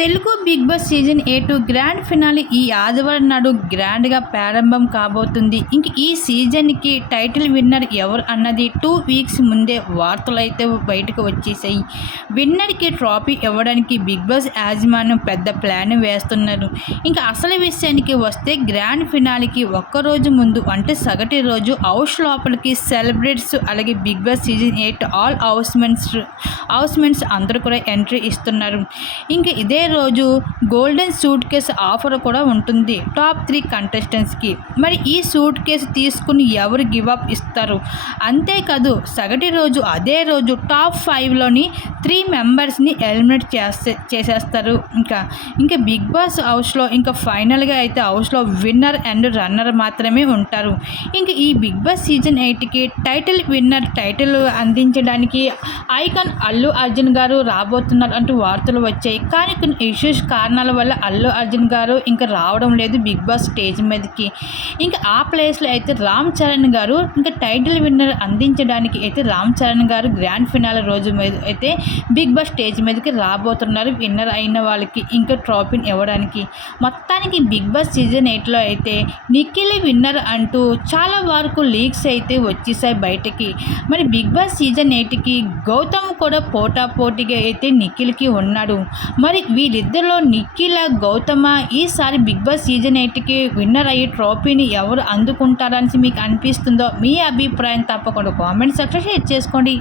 Telugu Bigg Boss season eight grand finale ఈ ఆదివారం నాడు గ్రాండ్గా ప్రారంభం కాబోతుంది. ఇంక ఈ సీజన్కి టైటిల్ విన్నర్ ఎవరు అన్నది టూ వీక్స్ ముందే వార్తలు అయితే బయటకు వచ్చేసాయి. విన్నర్కి ట్రాఫీ ఇవ్వడానికి బిగ్ బాస్ యాజమాన్యం పెద్ద ప్లాన్ వేస్తున్నారు. ఇంకా అసలు విషయానికి వస్తే గ్రాండ్ ఫినాలికి ఒక్కరోజు ముందు అంటే సగటి రోజు హౌస్ లోపలికి సెలబ్రిటీస్ అలాగే big boss season eight all housemates housemates అందరూ కూడా ఎంట్రీ ఇస్తున్నారు. ఇంకా ఇదే రోజు గోల్డెన్ సూట్ కేసు ఆఫర్ కూడా ఉంటుంది. టాప్ త్రీ కంటెస్టెంట్స్కి. మరి ఈ సూట్ కేసు తీసుకుని ఎవరు గివ్ అప్ ఇస్తారు? అంతేకాదు సగటి రోజు అదే రోజు టాప్ ఫైవ్లోని త్రీ మెంబర్స్ని ఎలిమినేట్ చేస్తే చేసేస్తారు. ఇంకా ఇంకా బిగ్ బాస్ హౌస్లో ఇంకా ఫైనల్గా అయితే హౌస్లో విన్నర్ అండ్ రన్నర్ మాత్రమే ఉంటారు. ఇంకా ఈ బిగ్ బాస్ సీజన్ ఎయిట్కి టైటిల్ విన్నర్ టైటిల్ అందించడానికి ఐకాన్ అల్లు అర్జున్ గారు రాబోతున్నారు అంటూ వార్తలు వచ్చాయి. కానీ కొన్ని ఇష్యూస్ కారణాల వల్ల అల్లు అర్జున్ గారు ఇంకా రావడం లేదు బిగ్ బాస్ స్టేజ్ మీదకి. ఇంకా ఆ ప్లేస్లో అయితే రామ్ చరణ్ గారు ఇంకా టైటిల్ విన్నర్ అందించడానికి అయితే రామ్ చరణ్ గారు గ్రాండ్ ఫినాల రోజు మీద అయితే బిగ్ బాస్ స్టేజ్ మీదకి రాబోతున్నారు. విన్నర్ అయిన వాళ్ళకి ఇంకా ట్రోఫీని ఇవ్వడానికి. మొత్తానికి బిగ్ బాస్ సీజన్ ఎయిట్లో అయితే నిఖిల్ విన్నర్ అంటూ చాలా వరకు లీక్స్ అయితే వచ్చేసాయి బయటకి. మరి బిగ్ బాస్ సీజన్ ఎయిట్కి గౌతమ్ కూడా పోటా పోటీగా అయితే నిఖిల్కి ఉన్నాడు. మరి వీరిద్దరిలో నిఖిల గౌతమ ఈసారి బిగ్ బాస్ సీజన్ ఎయిట్కి విన్నర్ అయ్యే ట్రోఫీని ఎవరు అందుకుంటారని మీకు అనిపిస్తుందో మీ అభిప్రాయం తప్పకుండా కామెంట్ సెక్షన్ షేర్ చేసుకోండి.